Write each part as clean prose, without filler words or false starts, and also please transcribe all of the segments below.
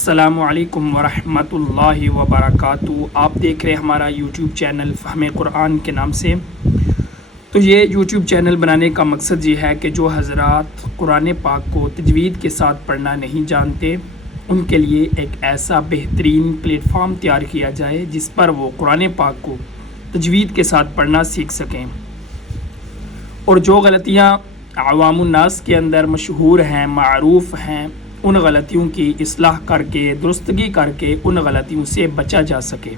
السلام علیکم ورحمۃ اللہ وبرکاتہ۔ آپ دیکھ رہے ہیں ہمارا یوٹیوب چینل فہم قرآن کے نام سے۔ تو یہ یوٹیوب چینل بنانے کا مقصد یہ ہے کہ جو حضرات قرآن پاک کو تجوید کے ساتھ پڑھنا نہیں جانتے ان کے لیے ایک ایسا بہترین پلیٹ فارم تیار کیا جائے جس پر وہ قرآن پاک کو تجوید کے ساتھ پڑھنا سیکھ سکیں، اور جو غلطیاں عوام الناس کے اندر مشہور ہیں، معروف ہیں، ان غلطیوں کی اصلاح کر کے، درستگی کر کے ان غلطیوں سے بچا جا سکے۔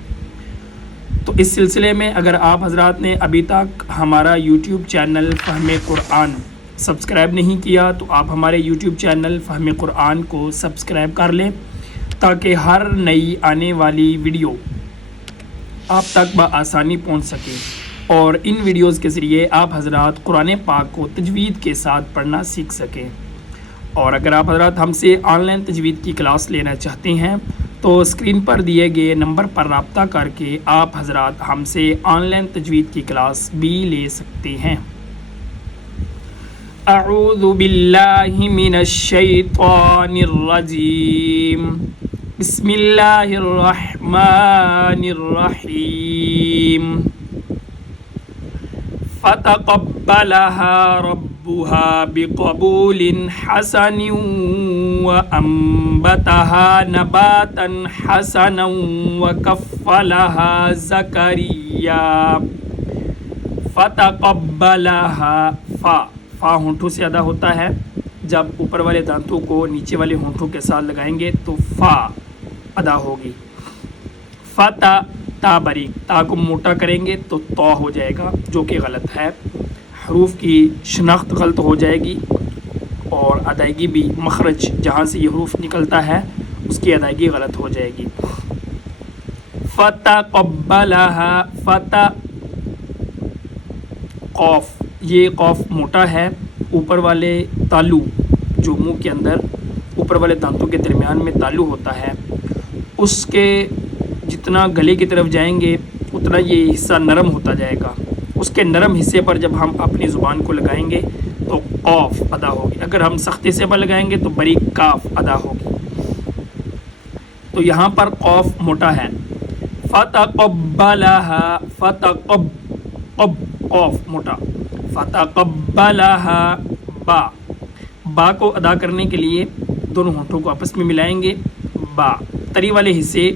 تو اس سلسلے میں اگر آپ حضرات نے ابھی تک ہمارا یوٹیوب چینل فہم قرآن سبسکرائب نہیں کیا تو آپ ہمارے یوٹیوب چینل فہم قرآن کو سبسکرائب کر لیں تاکہ ہر نئی آنے والی ویڈیو آپ تک بآسانی پہنچ سکے، اور ان ویڈیوز کے ذریعے آپ حضرات قرآن پاک کو تجوید کے ساتھ پڑھنا سیکھ سکیں۔ اور اگر آپ حضرات ہم سے آن لائن تجوید کی کلاس لینا چاہتے ہیں تو اسکرین پر دیے گئے نمبر پر رابطہ کر کے آپ حضرات ہم سے آن لائن تجوید کی کلاس بھی لے سکتے ہیں۔ اعوذ باللہ من الشیطان الرجیم، بسم اللہ الرحمن الرحیم۔ فتقبلها ربها بقبول حسن وأنبتها نباتا حسنا وكفلها زكريا فتقبلها فا ہونٹوں سے ادا ہوتا ہے، جب اوپر والے دانتوں کو نیچے والے ہونٹوں کے ساتھ لگائیں گے تو فا ادا ہوگی۔ فتا تا باریک، تا کو موٹا کریں گے تو تو ہو جائے گا، جو کہ غلط ہے۔ حروف کی شناخت غلط ہو جائے گی اور ادائیگی بھی، مخرج جہاں سے یہ حروف نکلتا ہے اس کی ادائیگی غلط ہو جائے گی۔ فتقبلها، فتا قوف، یہ قوف موٹا ہے، اوپر والے تالو جو منہ کے اندر اوپر والے دانتوں کے درمیان میں تالو ہوتا ہے اس کے جتنا گلے کی طرف جائیں گے اتنا یہ حصہ نرم ہوتا جائے گا۔ اس کے نرم حصے پر جب ہم اپنی زبان کو لگائیں گے تو قوف ادا ہوگی، اگر ہم سخت حصے پر لگائیں گے تو باریک کاف ادا ہوگی۔ تو یہاں پر قوف موٹا ہے۔ فتقبلها، فتقب قب قوف موٹا، فتقبلها با، با کو ادا کرنے کے لیے دونوں ہونٹوں کو آپس میں ملائیں گے، با۔ تری والے حصے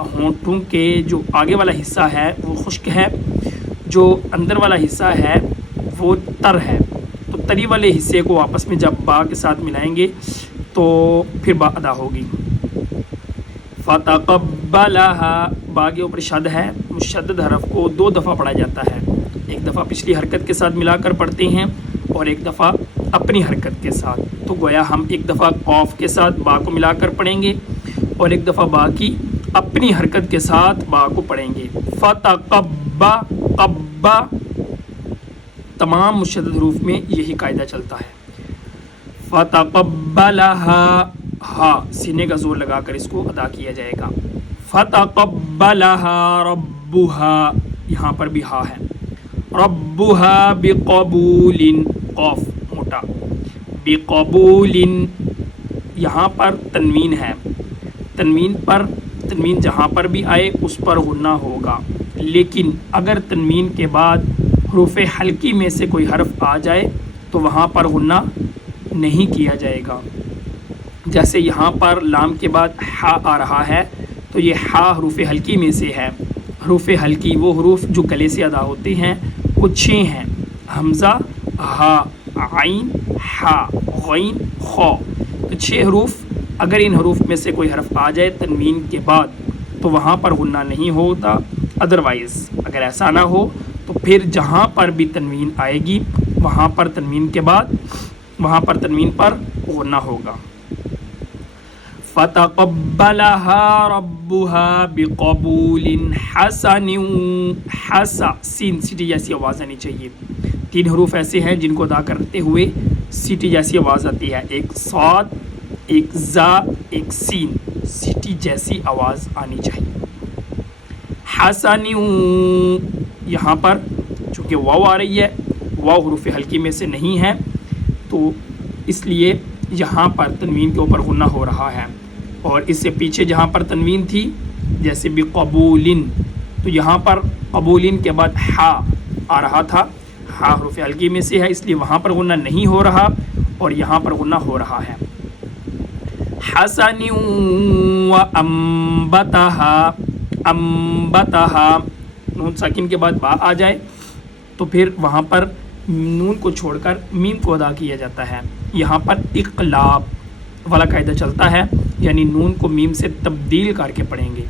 ہونٹوں کے جو آگے والا حصہ ہے وہ خشک ہے، جو اندر والا حصہ ہے وہ تر ہے، تو تری والے حصے کو آپس میں جب با کے ساتھ ملائیں گے تو پھر با ادا ہوگی۔ فتقبلها، با کے اوپر شد ہے، مشدد حرف کو 2 دفعہ پڑھا جاتا ہے، ایک دفعہ پچھلی حرکت کے ساتھ ملا کر پڑھتے ہیں اور ایک دفعہ اپنی حرکت کے ساتھ۔ تو گویا ہم ایک دفعہ قوف کے ساتھ با کو ملا کر پڑھیں گے اور ایک دفعہ با کی اپنی حرکت کے ساتھ با کو پڑھیں گے۔ فتقبا قبا، تمام مشدد حروف میں یہی قاعدہ چلتا ہے۔ فتقبلها، ہا سینے کا زور لگا کر اس کو ادا کیا جائے گا۔ فتقبلها ربها، یہاں پر بھی ہا ہے، ربها بقبول، قوف موٹا، بقبول، یہاں پر تنوین ہے، تنوین جہاں پر بھی آئے اس پر غنہ ہوگا، لیکن اگر تنوین کے بعد حروف حلقی میں سے کوئی حرف آ جائے تو وہاں پر غنہ نہیں کیا جائے گا۔ جیسے یہاں پر لام کے بعد ہا آ رہا ہے تو یہ ہا حروف حلقی میں سے ہے۔ حروف حلقی وہ حروف جو گلے سے ادا ہوتے ہیں وہ 6 ہیں، حمزہ، ہا، عین، ہا، غین، خو۔ تو 6 حروف، اگر ان حروف میں سے کوئی حرف آ جائے تنوین کے بعد تو وہاں پر غنہ نہیں ہوتا، ادروائز اگر ایسا نہ ہو تو پھر جہاں پر بھی تنوین آئے گی وہاں پر تنوین کے بعد وہاں پر تنوین پر غنہ ہوگا۔ فتقبلها ربها بقبول حسن، حسا، سین سیٹی جیسی آواز آنی چاہیے۔ 3 حروف ایسے ہیں جن کو ادا کرتے ہوئے سیٹی جیسی آواز آتی ہے، ایک صاد، ایک زا، ایک سین، سیٹی جیسی آواز آنی چاہیے۔ حسن، یہاں پر چونکہ واو آ رہی ہے، واو حروف حلقی میں سے نہیں ہے تو اس لیے یہاں پر تنوین کے اوپر غنہ ہو رہا ہے۔ اور اس سے پیچھے جہاں پر تنوین تھی جیسے بھی قبولن، تو یہاں پر قبولن کے بعد ہا آ رہا تھا، ہا حروف حلقی میں سے ہے اس لیے وہاں پر غنہ نہیں ہو رہا اور یہاں پر غنہ ہو رہا ہے۔ حسن و انبتہا، انبتہا نون ساکن کے بعد با آ جائے تو پھر وہاں پر نون کو چھوڑ کر میم کو ادا کیا جاتا ہے۔ یہاں پر اقلاب والا قاعدہ چلتا ہے، یعنی نون کو میم سے تبدیل کر کے پڑھیں گے۔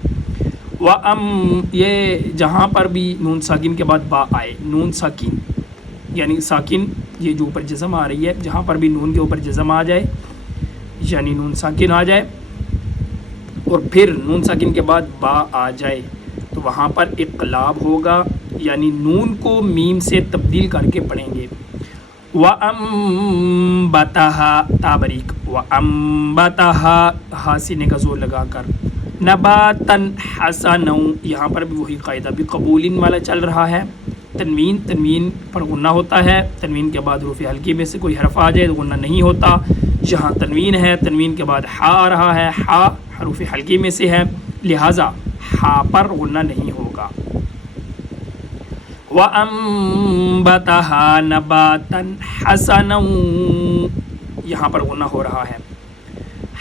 یہ جہاں پر بھی نون ساکن کے بعد با آئے، نون ساکن یعنی ساکن یہ جو اوپر جزم آ رہی ہے، جہاں پر بھی نون کے اوپر جزم آ جائے یعنی نون ساکن آ جائے اور پھر نون ساکن کے بعد با آ جائے تو وہاں پر اقلاب ہوگا، یعنی نون کو میم سے تبدیل کر کے پڑھیں گے۔ وَأَنبَتَهَا تابریک، وَأَنبَتَهَا ہا سینے کا زور لگا کر، نباتن حسنا یہاں پر بھی وہی قاعدہ بھی قبولن والا چل رہا ہے۔ تنوین پر غنہ ہوتا ہے، تنوین کے بعد حروف حلقی میں سے کوئی حرف آ جائے تو غنہ نہیں ہوتا۔ جہاں تنوین ہے، تنوین کے بعد ہا آ رہا ہے، ہا حروف حلقی میں سے ہے لہٰذا ہا پر غنہ نہیں ہوگا۔ وَأَنبَتَهَا نَبَاتًا حَسَنًا یہاں پر غنہ ہو رہا ہے،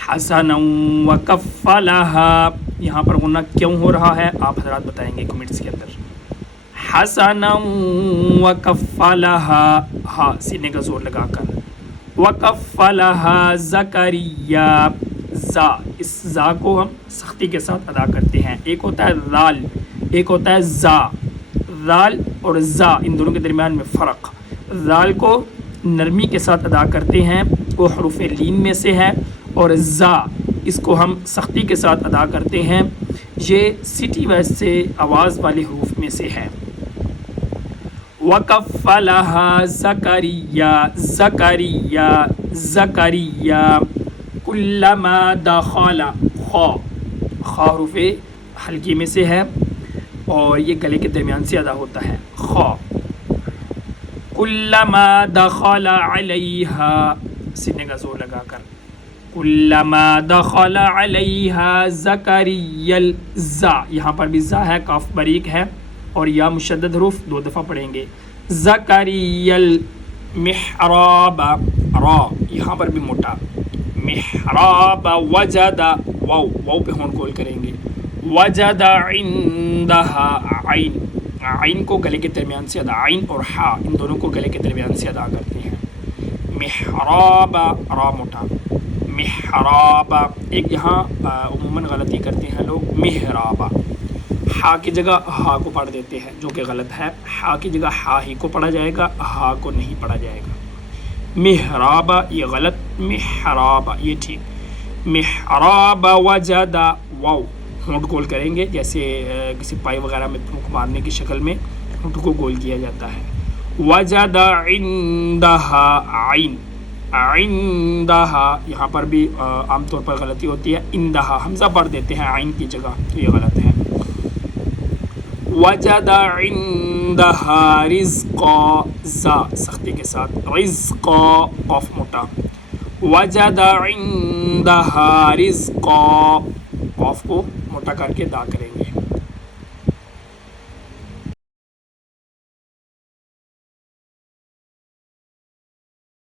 حَسَنًا وَكَفَّلَهَا یہاں پر غنہ کیوں ہو رہا ہے آپ حضرات بتائیں گے کمنٹس کے اندر۔ حَسَنًا وَكَفَّلَهَا ہا سینے کا زور لگا کر، وَكَفَّلَهَا زَكَرِيَّا زا، اس زا کو ہم سختی کے ساتھ ادا کرتے ہیں۔ ایک ہوتا ہے ذال، ایک ہوتا ہے زا۔ ذال اور زا ان دونوں کے درمیان میں فرق، ذال کو نرمی کے ساتھ ادا کرتے ہیں، وہ حروف لین میں سے ہے، اور زا اس کو ہم سختی کے ساتھ ادا کرتے ہیں، یہ سٹی وائز سے آواز والے حروف میں سے ہے۔ وَكَفَّلَهَا زَكَرِيَّا زَكَرِيَّا زَكَرِيَّا كُلَّمَا دَخَلَ خا، خا حروف حلقی میں سے ہے اور یہ گلے کے درمیان سے ادا ہوتا ہے خا۔ کلما دخل علیہا سینے کا زور لگا کر، کلما دخل علیہا زکریا الزا یہاں پر بھی زا ہے، کاف باریک ہے اور یا مشدد حروف دو دفعہ پڑھیں گے۔ زکریا المحراب را یہاں پر بھی موٹا، محراب وجد واو، واو پہ ہون گول کریں گے، وجد عندها عین، عین کو گلے کے درمیان سے ادا، عین اور ہا ان دونوں کو گلے کے درمیان سے ادا کرتے ہیں۔ محراب را موٹا، محراب ایک یہاں عموماً غلطی کرتے ہیں لوگ، محرابہ ہا کی جگہ ہا کو پڑھ دیتے ہیں جو کہ غلط ہے، ہا کی جگہ ہا ہی کو پڑھا جائے گا، ہا کو نہیں پڑھا جائے گا۔ محرابہ یہ غلط، محرابہ یہ ٹھیک۔ محراب وجد واو ہونٹ گول کریں گے جیسے کسی پائی وغیرہ میں پھونک مارنے کی شکل میں ہونٹ کو گول کیا جاتا ہے۔ وجد عندها عین، عندها یہاں پر بھی عام طور پر غلطی ہوتی ہے، عندها حمزہ پڑھ دیتے ہیں عین کی جگہ تو یہ غلط ہے۔ وجد عندها رزقا زا سختی کے ساتھ، رزقا قاف موٹا، وجد عندها رزقا قاف کو موٹا کر کے دا کریں گے۔